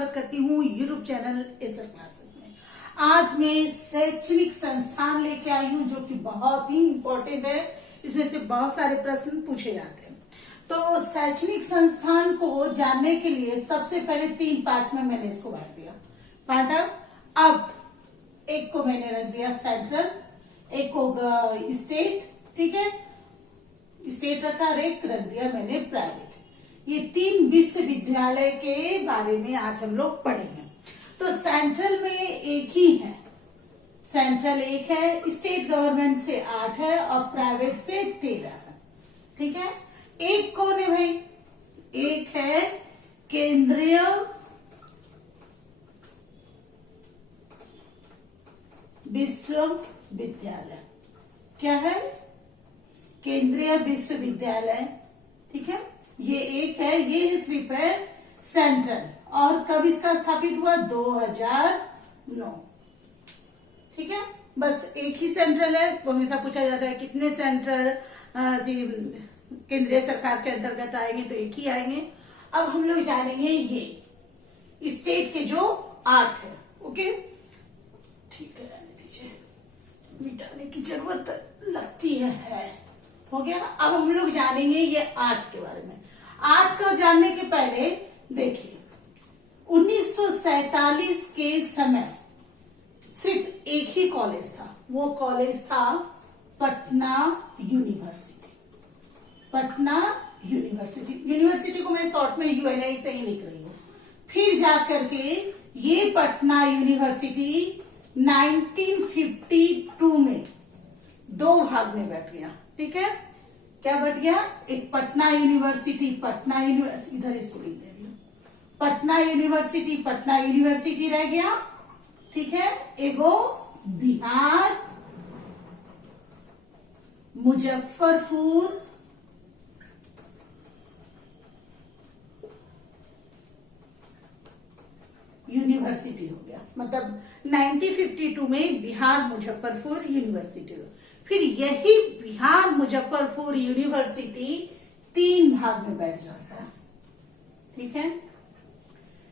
स्वागत करती हूँ यूट्यूब चैनल एसर क्लासेस में। आज मैं शैक्षणिक संस्थान लेके आई हूँ जो कि बहुत ही इम्पोर्टेंट है। इसमें से बहुत सारे प्रश्न पूछे जाते हैं। तो शैक्षणिक संस्थान को जानने के लिए सबसे पहले 3 पार्ट में मैंने इसको बांट दिया। बांटा, अब एक को मैंने रख दिया सेंट्रल, एक को स्टेट, ठीक है, स्टेट रखा, और एक रख दिया मैंने प्राइवेट। ये 3 विश्वविद्यालय के बारे में आज हम लोग पढ़ेंगे। तो सेंट्रल में एक ही है, सेंट्रल एक है, स्टेट गवर्नमेंट से 8 है और प्राइवेट से 13 है, ठीक है। एक कौन है भाई? एक है केंद्रीय विश्वविद्यालय। क्या है? केंद्रीय विश्वविद्यालय, ठीक है। ये एक है, ये सिर्फ है सेंट्रल। और कब इसका स्थापित हुआ? 2009, ठीक है। बस एक ही सेंट्रल है। हमेशा पूछा जाता है कितने सेंट्रल केंद्रीय सरकार के अंतर्गत आएंगे, तो एक ही आएंगे। अब हम लोग जानेंगे ये स्टेट के जो 8 है, ओके, ठीक है, रहने दीजिए, मिटाने की जरूरत लगती है। हो गया। अब हम लोग जानेंगे ये 8 के बारे में। 8 को जानने के पहले देखिए, 1947 के समय सिर्फ एक ही कॉलेज था। वो कॉलेज था Patna university. Patna university, university को मैं शॉर्ट में यूएनआई से ही लिख रही हूँ। फिर जाकर के ये पटना यूनिवर्सिटी 1952 में 2 भाग में बैठ गया, ठीक है। क्या बैठ गया? एक पटना यूनिवर्सिटी, इधर इसको लिख दे रही हूँ, पटना यूनिवर्सिटी रह गया, ठीक है। एगो बिहार मुजफ्फरपुर यूनिवर्सिटी हो गया। मतलब 1952 में बिहार मुजफ्फरपुर यूनिवर्सिटी हो। फिर यही बिहार मुजफ्फरपुर यूनिवर्सिटी 3 भाग में बैठ जाता है, ठीक है।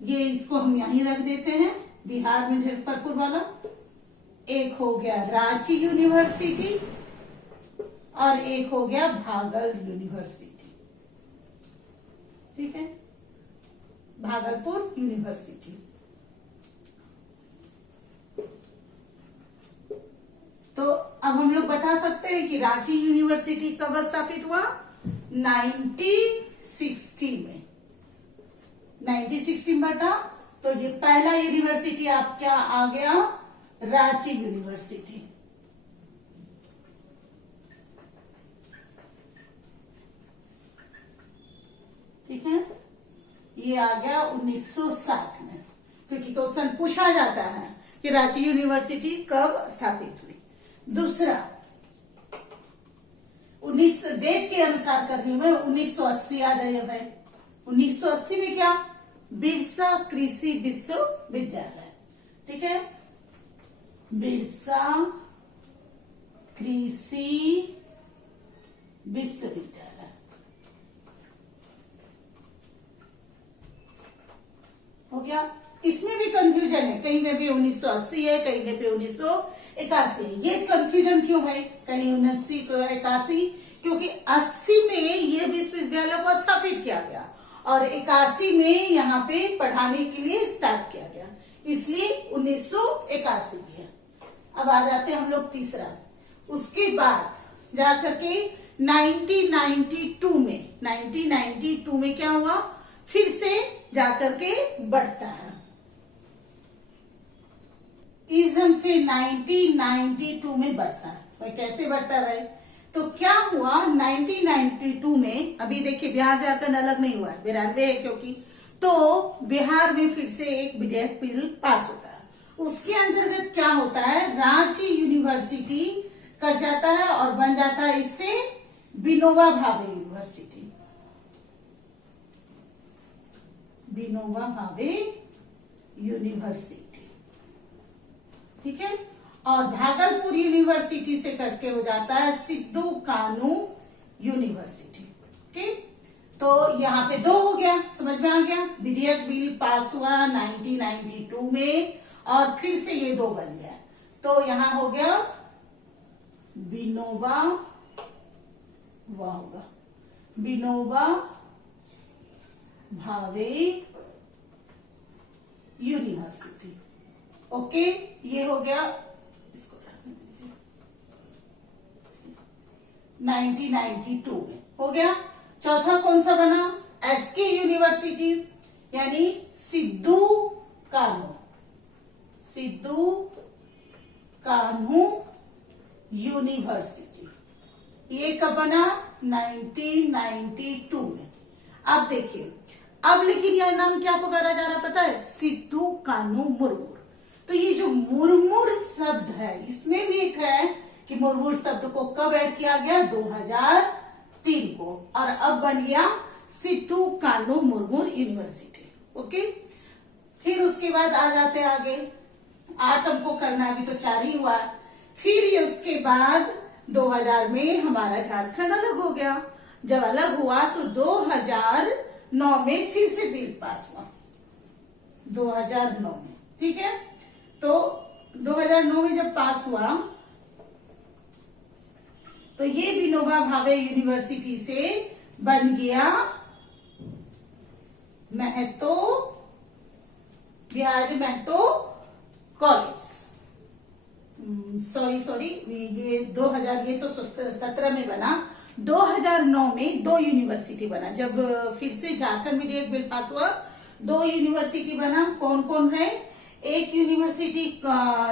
ये इसको हम यहीं रख देते हैं, बिहार मुजफ्फरपुर वाला। एक हो गया रांची यूनिवर्सिटी और एक हो गया भागल यूनिवर्सिटी, ठीक है, भागलपुर यूनिवर्सिटी। तो अब हम लोग बता सकते हैं कि रांची यूनिवर्सिटी कब स्थापित हुआ? 1960 में। 1960 बटा, तो ये पहला यूनिवर्सिटी आपका आ गया रांची यूनिवर्सिटी, ठीक है। ये आ गया 1960 में, क्योंकि क्वेश्चन पूछा जाता है कि रांची यूनिवर्सिटी कब स्थापित हुई। दूसरा, 19 डेट के अनुसार कर रही हूं मैं, 1980 आ जाइए भाई। 1980 में क्या? बिरसा कृषि विश्वविद्यालय, ठीक है, बिरसा कृषि विश्वविद्यालय। हो गया। इसमें भी कंफ्यूजन है, कहीं पे 1980 है, कहीं पे 1981 है। ये कंफ्यूजन क्यों है? कहीं 1981, क्योंकि 80 में ये विश्वविद्यालय को स्थापित किया गया और 81 में यहाँ पे पढ़ाने के लिए स्टार्ट किया गया, इसलिए 1981 भी है। अब आ जाते हैं हम लोग तीसरा। उसके बाद जाकर के 1992 में क्या हुआ? फिर से जाकर के बढ़ता है इस ढंग से। 1992 में बढ़ता है भाई। कैसे बढ़ता है भाई? तो क्या हुआ 1992 में? अभी देखिए, बिहार झारखंड अलग नहीं हुआ है, 92 है क्योंकि, तो बिहार में फिर से एक विधेयक बिल पास होता है। उसके अंतर्गत क्या होता है? रांची यूनिवर्सिटी कर जाता है और बन जाता है इससे विनोबा भावे यूनिवर्सिटी, विनोबा भावे यूनिवर्सिटी, ठीक है। और भागलपुर यूनिवर्सिटी से करके हो जाता है सिद्धू कानू यूनिवर्सिटी, ठीक। तो यहाँ पे 2 हो गया, समझ में आ गया। विधेयक बिल पास हुआ 1992 में और फिर से ये 2 बन गया। तो यहाँ हो गया विनोबा, वह होगा विनोबा भावे यूनिवर्सिटी। ओके, ये हो गया, इसको रखने दीजिए, 1992 में हो गया। चौथा कौन सा बना? एसके यूनिवर्सिटी, यानी सिद्धू कान्हू, सिद्धू कान्हू यूनिवर्सिटी। ये कब बना? 1992 में। अब देखिए, अब लेकिन यह नाम क्या पुकारा जा रहा पता है? सिद्धू कान्हू मुर्मूर। तो ये जो मुर्मूर शब्द है, इसमें भी एक है कि मुर्मूर शब्द को कब ऐड किया गया? 2003 को, और अब बन गया सिद्धू कान्हू मुर्मूर यूनिवर्सिटी। ओके, फिर उसके बाद आ जाते आगे, 8 अंकों करना, अभी तो 4 ही हुआ। फिर ये उसके बाद 2000 में हमारा झारखंड अलग हो गया। जब अलग हुआ तो 2009 में फिर से बिल पास हुआ, 2009 में, ठीक है। तो 2009 में जब पास हुआ तो ये विनोबा भावे यूनिवर्सिटी से बन गया महतो, बिहारी महतो कॉलेज। सॉरी, ये 2000, ये तो 17 में बना। 2009 में 2 यूनिवर्सिटी बना। जब फिर से झारखंड विधेयक बिल पास हुआ, 2 यूनिवर्सिटी बना। कौन कौन है? एक यूनिवर्सिटी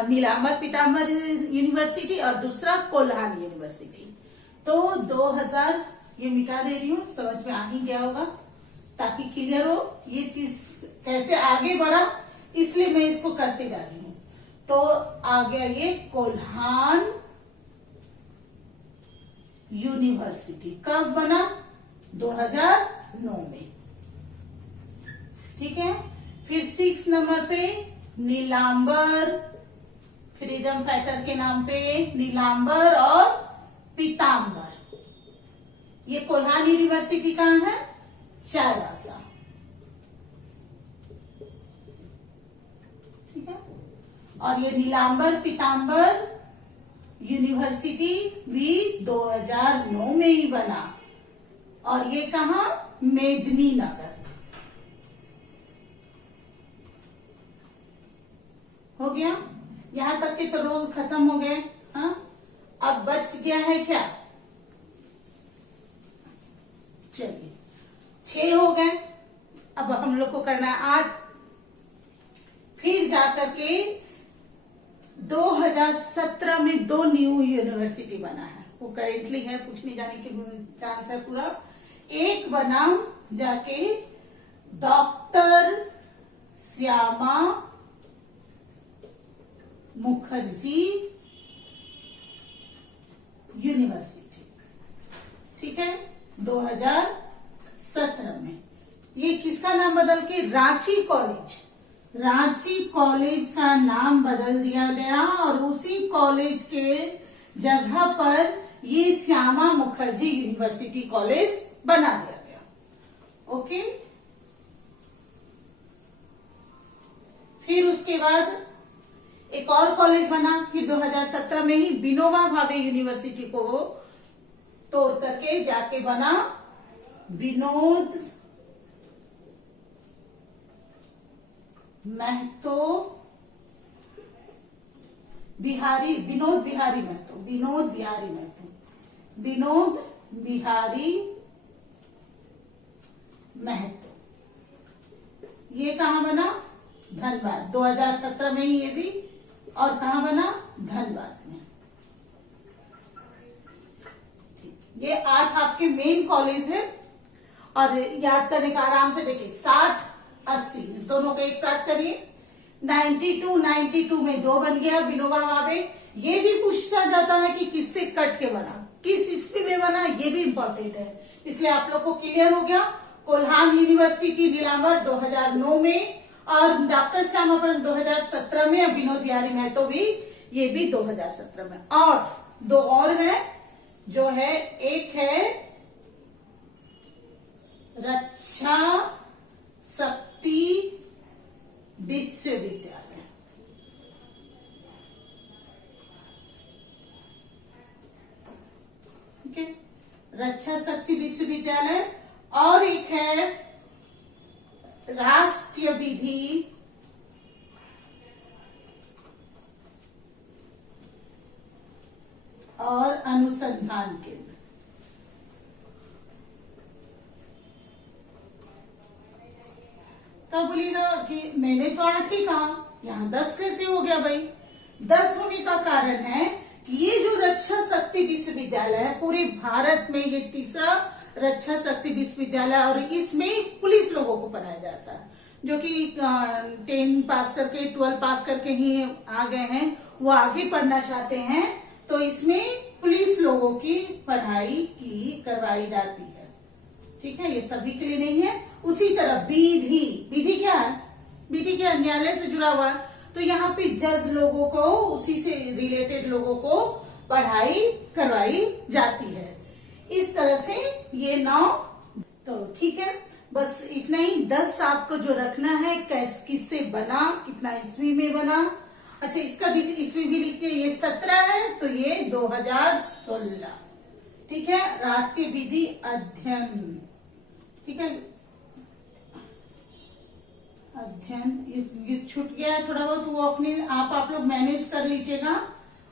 नीलांबर पीतांबर यूनिवर्सिटी और दूसरा कोल्हान यूनिवर्सिटी। तो 2000, ये मिटा दे रही हूँ, समझ में आ ही गया होगा, ताकि क्लियर हो ये चीज कैसे आगे बढ़ा, इसलिए मैं इसको करते जा रही हूँ। तो आ गया ये कोल्हान यूनिवर्सिटी। कब बना? 2009 में, ठीक है। फिर 6 नंबर पे नीलांबर, फ्रीडम फाइटर के नाम पे नीलांबर और पीतांबर। ये कोल्हान यूनिवर्सिटी कहाँ है? चाईबासा, ठीक है। और ये नीलांबर पीतांबर यूनिवर्सिटी भी 2009 में ही बना। और ये कहा? मेदिनीनगर, हो गया। यहां तक के तो रोल खत्म हो गए। हाँ, अब बच गया है क्या? चलिए, 6 हो गए। अब हम लोग को करना है 8। फिर जाकर के 2017 में 2 न्यू यूनिवर्सिटी बना है, वो करेंटली है, पूछने जाने की चांस है पूरा। एक बना जाके डॉक्टर श्यामा मुखर्जी यूनिवर्सिटी, ठीक है, 2017 में। ये किसका नाम बदल के? रांची कॉलेज, रांची कॉलेज का नाम बदल दिया गया और उसी कॉलेज के जगह पर ये श्यामा मुखर्जी यूनिवर्सिटी कॉलेज बना दिया गया। ओके, फिर उसके बाद एक और कॉलेज बना, फिर 2017 में ही विनोबा भावे यूनिवर्सिटी को तोड़ करके जाके बना विनोद महतो बिहारी, विनोद बिहारी महतो, विनोद बिहारी महतो, विनोद बिहारी महतो। ये कहाँ बना? धनबाद, 2017 में ही ये भी। और कहाँ बना? धनबाद में। ये 8 आपके मेन कॉलेज है। और याद करने का आराम से देखिए, 60, 80 इस दोनों को एक साथ करिए। 92 में 2 बन गया विनोबा भावे। ये भी पूछा जाता है कि किससे कट के बना, किस ईस्वी में बना, ये भी इंपॉर्टेंट है, इसलिए आप लोग को क्लियर हो गया। कोल्हान यूनिवर्सिटी नीलांबर 2009 में और डॉक्टर श्यामा प्रसाद 2017 में, विनोद बिहारी महतो भी, ये भी 2017 में। और 2 और है, जो है एक है ठीक है, रक्षा शक्ति विश्वविद्यालय। और एक है राष्ट्रीय विधि और अनुसंधान केंद्र। तो बोलिएगा कि मैंने तो 8 ही कहा, यहाँ 10 कैसे हो गया भाई? 10 होने का कारण है कि ये जो रक्षा शक्ति विश्वविद्यालय है, पूरे भारत में ये तीसरा रक्षा शक्ति विश्वविद्यालय, और इसमें पुलिस लोगों को पढ़ाया जाता है जो कि 10 पास करके 12 पास करके ही आ गए हैं, वो आगे पढ़ना चाहते हैं, तो इसमें पुलिस लोगों की पढ़ाई करवाई जाती है। ठीक है, ये सभी के लिए नहीं है। उसी तरह विधि क्या है? विधि क्या? न्यायालय से जुड़ा हुआ है, तो यहाँ पे जज लोगों को, उसी से रिलेटेड लोगों को पढ़ाई करवाई जाती है। इस तरह से ये 9, तो ठीक है, बस इतना ही। 10 आपको जो रखना है, किससे बना, कितना ईस्वी में बना। अच्छा, इसका भी ईस्वी भी लिखिए। ये 17 है तो ये 2016। ठीक है, राष्ट्रीय विधि अध्ययन। ठीक है, अध्ययन ये छूट गया है थोड़ा बहुत, वो अपने आप लोग मैनेज कर लीजिएगा।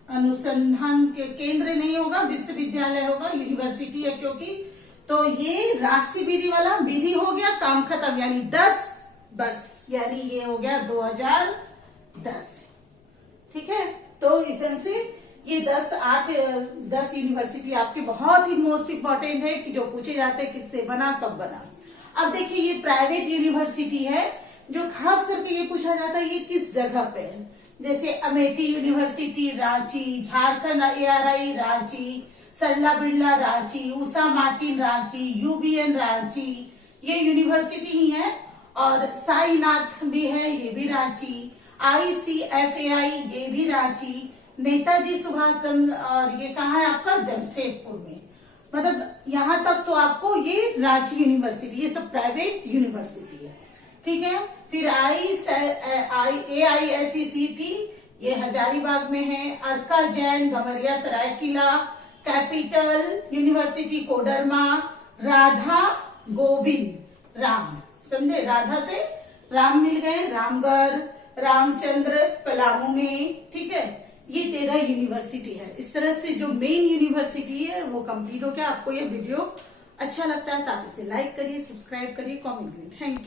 अनुसंधान के केंद्र नहीं होगा, विश्वविद्यालय होगा, यूनिवर्सिटी है क्योंकि। तो ये राष्ट्रीय विधि वाला विधि हो गया, काम खत्म, यानी 10 बस, यानी ये हो गया 2010। ठीक है, तो इस ढंग से ये 10 यूनिवर्सिटी आपके बहुत ही मोस्ट इंपॉर्टेंट है कि जो पूछे जाते हैं किससे बना, कब बना। अब देखिए, ये प्राइवेट यूनिवर्सिटी है जो खास करके ये पूछा जाता है ये किस जगह पे है। जैसे अमेठी यूनिवर्सिटी रांची, झारखंड ARI रांची, सरला बिरला रांची, उषा मार्टिन रांची, UBN रांची, ये यूनिवर्सिटी ही है। और साईनाथ भी है, ये भी रांची। ICFAI ये भी रांची। नेताजी सुभाष चंद्र, और ये कहाँ है आपका? जमशेदपुर में। मतलब यहाँ तक तो आपको ये रांची यूनिवर्सिटी, ये सब प्राइवेट यूनिवर्सिटी है। ठीक है, फिर AISECT ये हजारीबाग में है। अर्का जैन गमरिया सरायकिला। Capital university Koderma. राधा गोविंद राम, समझे, राधा से राम मिल गए, रामगढ़। रामचंद्र पलामू में। ठीक है, ये 13 यूनिवर्सिटी है। इस तरह से जो मेन यूनिवर्सिटी है वो कंप्लीट हो गया। आपको ये वीडियो अच्छा लगता है तो आप इसे लाइक करिए, सब्सक्राइब करिए, कमेंट करिए। Thank you.